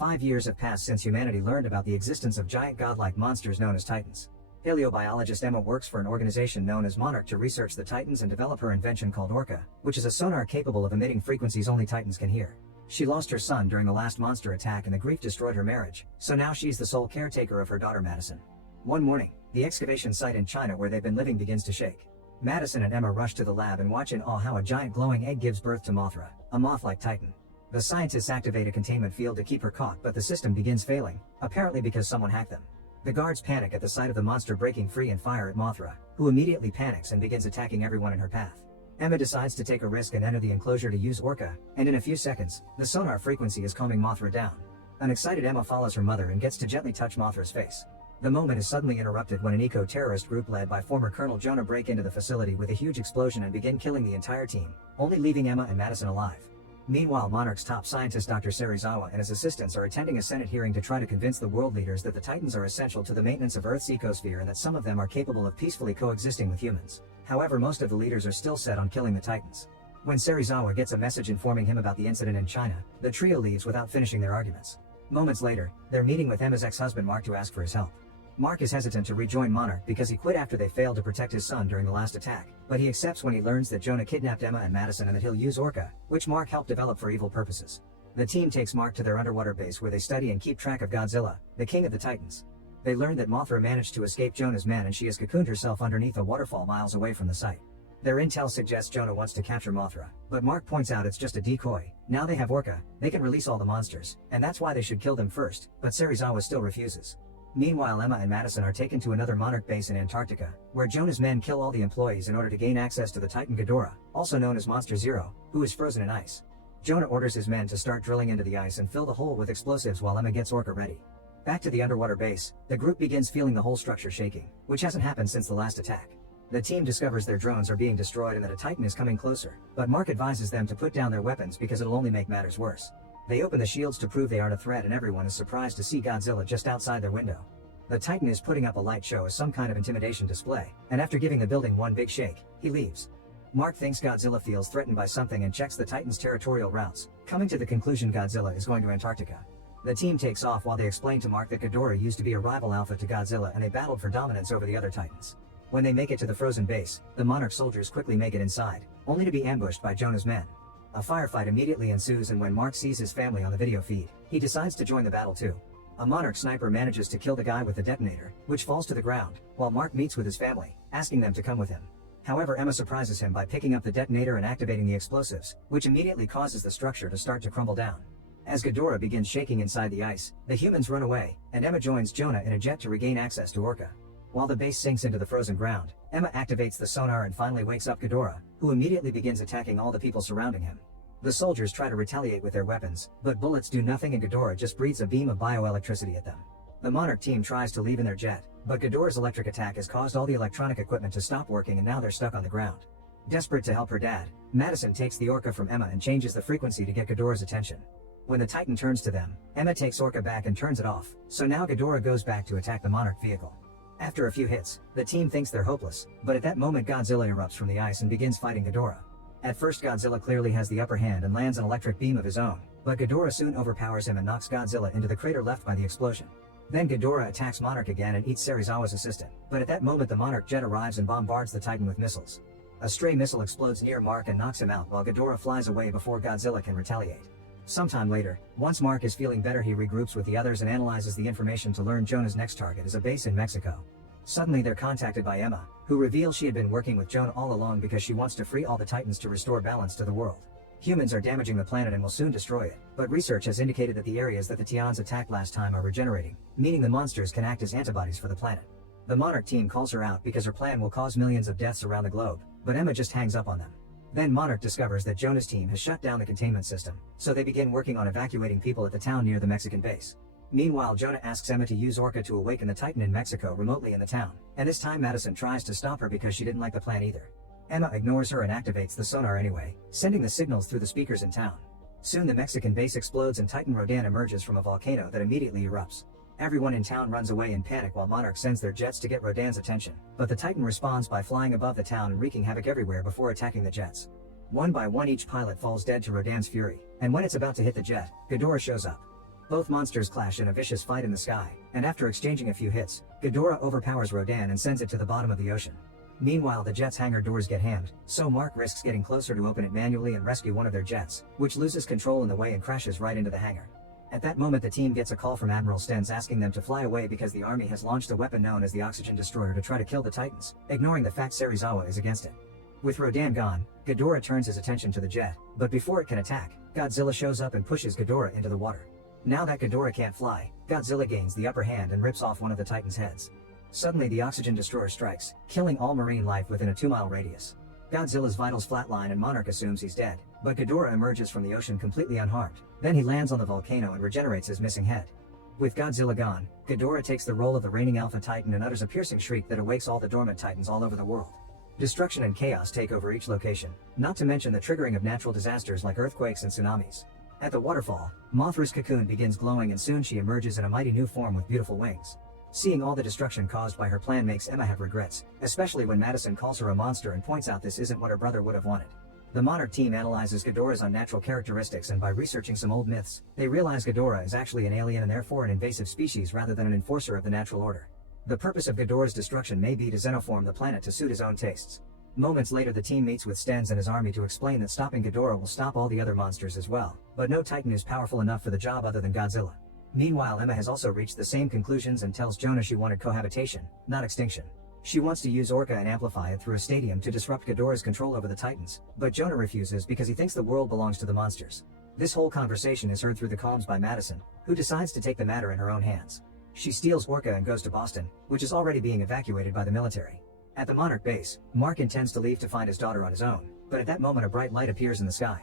5 years have passed since humanity learned about the existence of giant godlike monsters known as Titans. Paleobiologist Emma works for an organization known as Monarch to research the Titans and develop her invention called Orca, which is a sonar capable of emitting frequencies only Titans can hear. She lost her son during the last monster attack and the grief destroyed her marriage, so now she's the sole caretaker of her daughter Madison. One morning, the excavation site in China where they've been living begins to shake. Madison and Emma rush to the lab and watch in awe how a giant glowing egg gives birth to Mothra, a moth-like Titan. The scientists activate a containment field to keep her caught, but the system begins failing, apparently because someone hacked them. The guards panic at the sight of the monster breaking free and fire at Mothra, who immediately panics and begins attacking everyone in her path. Emma decides to take a risk and enter the enclosure to use Orca, and in a few seconds, the sonar frequency is calming Mothra down. An excited Emma follows her mother and gets to gently touch Mothra's face. The moment is suddenly interrupted when an eco-terrorist group led by former Colonel Jonah break into the facility with a huge explosion and begin killing the entire team, only leaving Emma and Madison alive. Meanwhile, Monarch's top scientist Dr. Serizawa and his assistants are attending a Senate hearing to try to convince the world leaders that the Titans are essential to the maintenance of Earth's ecosphere and that some of them are capable of peacefully coexisting with humans. However, most of the leaders are still set on killing the Titans. When Serizawa gets a message informing him about the incident in China, the trio leaves without finishing their arguments. Moments later, they're meeting with Emma's ex-husband Mark to ask for his help. Mark is hesitant to rejoin Monarch because he quit after they failed to protect his son during the last attack, but he accepts when he learns that Jonah kidnapped Emma and Madison and that he'll use Orca, which Mark helped develop for evil purposes. The team takes Mark to their underwater base where they study and keep track of Godzilla, the king of the Titans. They learn that Mothra managed to escape Jonah's men and she has cocooned herself underneath a waterfall miles away from the site. Their intel suggests Jonah wants to capture Mothra, but Mark points out it's just a decoy. Now they have Orca, they can release all the monsters, and that's why they should kill them first, but Serizawa still refuses. Meanwhile, Emma and Madison are taken to another Monarch base in Antarctica, where Jonah's men kill all the employees in order to gain access to the Titan Ghidorah, also known as Monster Zero, who is frozen in ice. Jonah orders his men to start drilling into the ice and fill the hole with explosives while Emma gets Orca ready. Back to the underwater base, the group begins feeling the whole structure shaking, which hasn't happened since the last attack. The team discovers their drones are being destroyed and that a Titan is coming closer, but Mark advises them to put down their weapons because it'll only make matters worse. They open the shields to prove they aren't a threat and everyone is surprised to see Godzilla just outside their window. The Titan is putting up a light show as some kind of intimidation display, and after giving the building one big shake, he leaves. Mark thinks Godzilla feels threatened by something and checks the Titan's territorial routes, coming to the conclusion Godzilla is going to Antarctica. The team takes off while they explain to Mark that Ghidorah used to be a rival alpha to Godzilla and they battled for dominance over the other Titans. When they make it to the frozen base, the Monarch soldiers quickly make it inside, only to be ambushed by Jonah's men. A firefight immediately ensues and when Mark sees his family on the video feed, he decides to join the battle too. A Monarch sniper manages to kill the guy with the detonator, which falls to the ground, while Mark meets with his family, asking them to come with him. However, Emma surprises him by picking up the detonator and activating the explosives, which immediately causes the structure to start to crumble down. As Ghidorah begins shaking inside the ice, the humans run away, and Emma joins Jonah in a jet to regain access to Orca. While the base sinks into the frozen ground, Emma activates the sonar and finally wakes up Ghidorah, who immediately begins attacking all the people surrounding him. The soldiers try to retaliate with their weapons, but bullets do nothing and Ghidorah just breathes a beam of bioelectricity at them. The Monarch team tries to leave in their jet, but Ghidorah's electric attack has caused all the electronic equipment to stop working and now they're stuck on the ground. Desperate to help her dad, Madison takes the Orca from Emma and changes the frequency to get Ghidorah's attention. When the Titan turns to them, Emma takes Orca back and turns it off, so now Ghidorah goes back to attack the Monarch vehicle. After a few hits, the team thinks they're hopeless, but at that moment Godzilla erupts from the ice and begins fighting Ghidorah. At first Godzilla clearly has the upper hand and lands an electric beam of his own, but Ghidorah soon overpowers him and knocks Godzilla into the crater left by the explosion. Then Ghidorah attacks Monarch again and eats Serizawa's assistant, but at that moment the Monarch jet arrives and bombards the Titan with missiles. A stray missile explodes near Mark and knocks him out while Ghidorah flies away before Godzilla can retaliate. Sometime later, once Mark is feeling better he regroups with the others and analyzes the information to learn Jonah's next target is a base in Mexico. Suddenly they're contacted by Emma, who reveals she had been working with Jonah all along because she wants to free all the Titans to restore balance to the world. Humans are damaging the planet and will soon destroy it, but research has indicated that the areas that the Tians attacked last time are regenerating, meaning the monsters can act as antibodies for the planet. The Monarch team calls her out because her plan will cause millions of deaths around the globe, but Emma just hangs up on them. Then Monarch discovers that Jonah's team has shut down the containment system, so they begin working on evacuating people at the town near the Mexican base. Meanwhile, Jonah asks Emma to use Orca to awaken the Titan in Mexico remotely in the town, and this time Madison tries to stop her because she didn't like the plan either. Emma ignores her and activates the sonar anyway, sending the signals through the speakers in town. Soon the Mexican base explodes and Titan Rodan emerges from a volcano that immediately erupts. Everyone in town runs away in panic while Monarch sends their jets to get Rodan's attention, but the Titan responds by flying above the town and wreaking havoc everywhere before attacking the jets. One by one each pilot falls dead to Rodan's fury, and when it's about to hit the jet, Ghidorah shows up. Both monsters clash in a vicious fight in the sky, and after exchanging a few hits, Ghidorah overpowers Rodan and sends it to the bottom of the ocean. Meanwhile, the jet's hangar doors get hammed, so Mark risks getting closer to open it manually and rescue one of their jets, which loses control in the way and crashes right into the hangar. At that moment, the team gets a call from Admiral Stenz asking them to fly away because the army has launched a weapon known as the Oxygen Destroyer to try to kill the Titans, ignoring the fact Serizawa is against it. With Rodan gone, Ghidorah turns his attention to the jet, but before it can attack, Godzilla shows up and pushes Ghidorah into the water. Now that Ghidorah can't fly, Godzilla gains the upper hand and rips off one of the Titans' heads. Suddenly the Oxygen Destroyer strikes, killing all marine life within a 2-mile radius. Godzilla's vitals flatline and Monarch assumes he's dead, but Ghidorah emerges from the ocean completely unharmed. Then he lands on the volcano and regenerates his missing head. With Godzilla gone, Ghidorah takes the role of the reigning Alpha Titan and utters a piercing shriek that awakes all the dormant Titans all over the world. Destruction and chaos take over each location, not to mention the triggering of natural disasters like earthquakes and tsunamis. At the waterfall, Mothra's cocoon begins glowing and soon she emerges in a mighty new form with beautiful wings. Seeing all the destruction caused by her plan makes Emma have regrets, especially when Madison calls her a monster and points out this isn't what her brother would have wanted. The Monarch team analyzes Ghidorah's unnatural characteristics, and by researching some old myths, they realize Ghidorah is actually an alien and therefore an invasive species rather than an enforcer of the natural order. The purpose of Ghidorah's destruction may be to xenoform the planet to suit his own tastes. Moments later, the team meets with Stenz and his army to explain that stopping Ghidorah will stop all the other monsters as well, but no Titan is powerful enough for the job other than Godzilla. Meanwhile, Emma has also reached the same conclusions and tells Jonah she wanted cohabitation, not extinction. She wants to use Orca and amplify it through a stadium to disrupt Ghidorah's control over the Titans, but Jonah refuses because he thinks the world belongs to the monsters. This whole conversation is heard through the comms by Madison, who decides to take the matter in her own hands. She steals Orca and goes to Boston, which is already being evacuated by the military. At the Monarch base, Mark intends to leave to find his daughter on his own, but at that moment a bright light appears in the sky.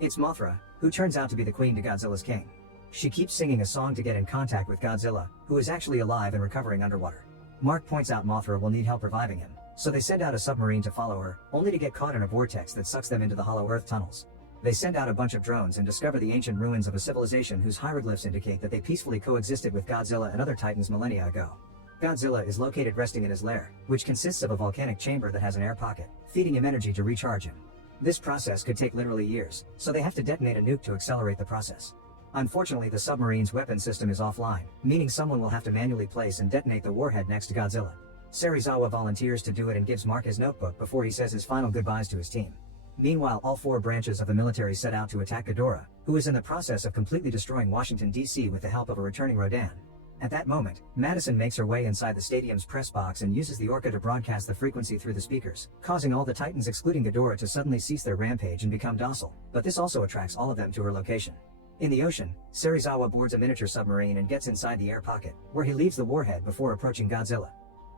It's Mothra, who turns out to be the queen to Godzilla's king. She keeps singing a song to get in contact with Godzilla, who is actually alive and recovering underwater. Mark points out Mothra will need help reviving him, so they send out a submarine to follow her, only to get caught in a vortex that sucks them into the hollow earth tunnels. They send out a bunch of drones and discover the ancient ruins of a civilization whose hieroglyphs indicate that they peacefully coexisted with Godzilla and other Titans millennia ago. Godzilla is located resting in his lair, which consists of a volcanic chamber that has an air pocket, feeding him energy to recharge him. This process could take literally years, so they have to detonate a nuke to accelerate the process. Unfortunately, the submarine's weapon system is offline, meaning someone will have to manually place and detonate the warhead next to Godzilla. Serizawa volunteers to do it and gives Mark his notebook before he says his final goodbyes to his team. Meanwhile, all 4 branches of the military set out to attack Ghidorah, who is in the process of completely destroying Washington, D.C. with the help of a returning Rodan. At that moment, Madison makes her way inside the stadium's press box and uses the Orca to broadcast the frequency through the speakers, causing all the Titans excluding Ghidorah to suddenly cease their rampage and become docile, but this also attracts all of them to her location. In the ocean, Serizawa boards a miniature submarine and gets inside the air pocket, where he leaves the warhead before approaching Godzilla.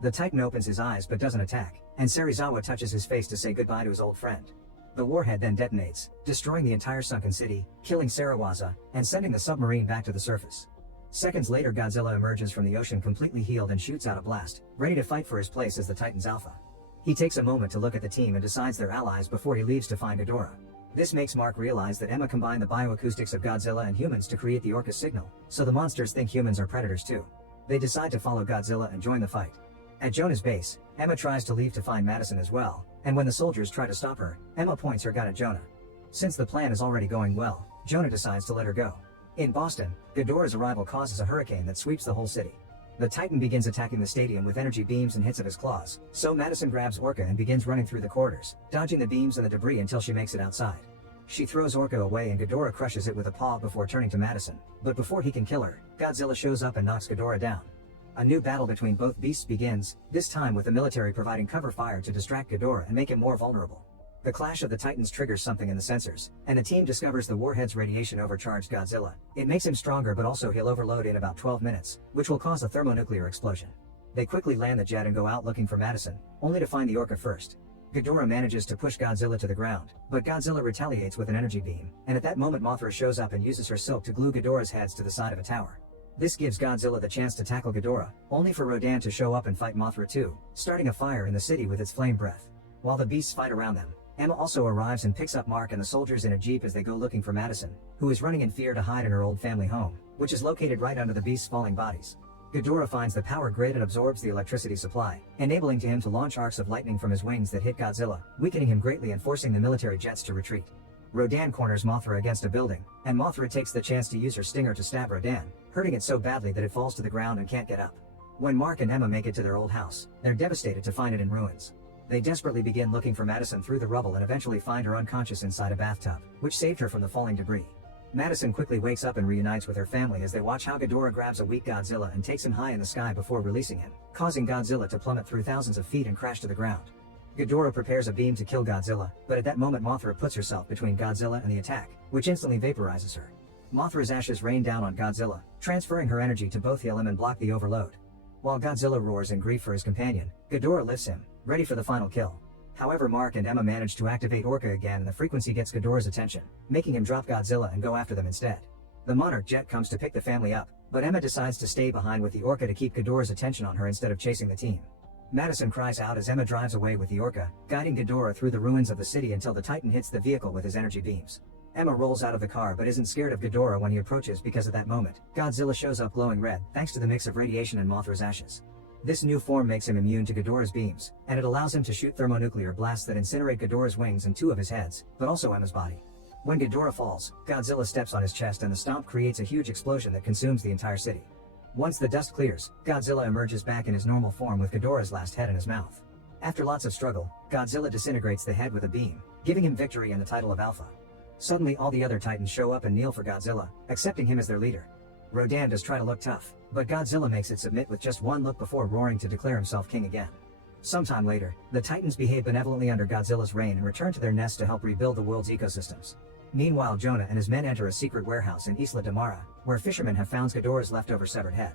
The Titan opens his eyes but doesn't attack, and Serizawa touches his face to say goodbye to his old friend. The warhead then detonates, destroying the entire sunken city, killing Serizawa, and sending the submarine back to the surface. Seconds later, Godzilla emerges from the ocean completely healed and shoots out a blast, ready to fight for his place as the Titan's alpha. He takes a moment to look at the team and decides they're allies before he leaves to find Ghidorah. This makes Mark realize that Emma combined the bioacoustics of Godzilla and humans to create the Orca signal, so the monsters think humans are predators too. They decide to follow Godzilla and join the fight. At Jonah's base, Emma tries to leave to find Madison as well, and when the soldiers try to stop her, Emma points her gun at Jonah. Since the plan is already going well, Jonah decides to let her go. In Boston, Ghidorah's arrival causes a hurricane that sweeps the whole city. The Titan begins attacking the stadium with energy beams and hits of his claws, so Madison grabs Orca and begins running through the corridors, dodging the beams and the debris until she makes it outside. She throws Orca away and Ghidorah crushes it with a paw before turning to Madison, but before he can kill her, Godzilla shows up and knocks Ghidorah down. A new battle between both beasts begins, this time with the military providing cover fire to distract Ghidorah and make him more vulnerable. The clash of the Titans triggers something in the sensors, and the team discovers the warhead's radiation overcharged Godzilla. It makes him stronger, but also he'll overload in about 12 minutes, which will cause a thermonuclear explosion. They quickly land the jet and go out looking for Madison, only to find the Orca first. Ghidorah manages to push Godzilla to the ground, but Godzilla retaliates with an energy beam, and at that moment Mothra shows up and uses her silk to glue Ghidorah's heads to the side of a tower. This gives Godzilla the chance to tackle Ghidorah, only for Rodan to show up and fight Mothra too, starting a fire in the city with its flame breath. While the beasts fight around them, Emma also arrives and picks up Mark and the soldiers in a jeep as they go looking for Madison, who is running in fear to hide in her old family home, which is located right under the beasts' falling bodies. Ghidorah finds the power grid and absorbs the electricity supply, enabling him to launch arcs of lightning from his wings that hit Godzilla, weakening him greatly and forcing the military jets to retreat. Rodan corners Mothra against a building, and Mothra takes the chance to use her stinger to stab Rodan, hurting it so badly that it falls to the ground and can't get up. When Mark and Emma make it to their old house, they're devastated to find it in ruins. They desperately begin looking for Madison through the rubble and eventually find her unconscious inside a bathtub, which saved her from the falling debris. Madison quickly wakes up and reunites with her family as they watch how Ghidorah grabs a weak Godzilla and takes him high in the sky before releasing him, causing Godzilla to plummet through thousands of feet and crash to the ground. Ghidorah prepares a beam to kill Godzilla, but at that moment Mothra puts herself between Godzilla and the attack, which instantly vaporizes her. Mothra's ashes rain down on Godzilla, transferring her energy to both heal him and block the overload. While Godzilla roars in grief for his companion, Ghidorah lifts him, ready for the final kill. However, Mark and Emma manage to activate Orca again and the frequency gets Ghidorah's attention, making him drop Godzilla and go after them instead. The Monarch jet comes to pick the family up, but Emma decides to stay behind with the Orca to keep Ghidorah's attention on her instead of chasing the team. Madison cries out as Emma drives away with the Orca, guiding Ghidorah through the ruins of the city until the Titan hits the vehicle with his energy beams. Emma rolls out of the car but isn't scared of Ghidorah when he approaches because at that moment, Godzilla shows up glowing red thanks to the mix of radiation and Mothra's ashes. This new form makes him immune to Ghidorah's beams, and it allows him to shoot thermonuclear blasts that incinerate Ghidorah's wings and 2 of his heads, but also Emma's body. When Ghidorah falls, Godzilla steps on his chest and the stomp creates a huge explosion that consumes the entire city. Once the dust clears, Godzilla emerges back in his normal form with Ghidorah's last head in his mouth. After lots of struggle, Godzilla disintegrates the head with a beam, giving him victory and the title of Alpha. Suddenly all the other Titans show up and kneel for Godzilla, accepting him as their leader. Rodan does try to look tough, but Godzilla makes it submit with just one look before roaring to declare himself king again. Sometime later, the Titans behave benevolently under Godzilla's reign and return to their nest to help rebuild the world's ecosystems. Meanwhile, Jonah and his men enter a secret warehouse in Isla de Mara, where fishermen have found Ghidorah's leftover severed head.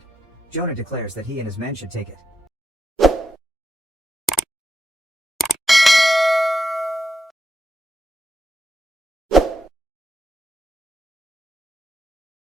Jonah declares that he and his men should take it,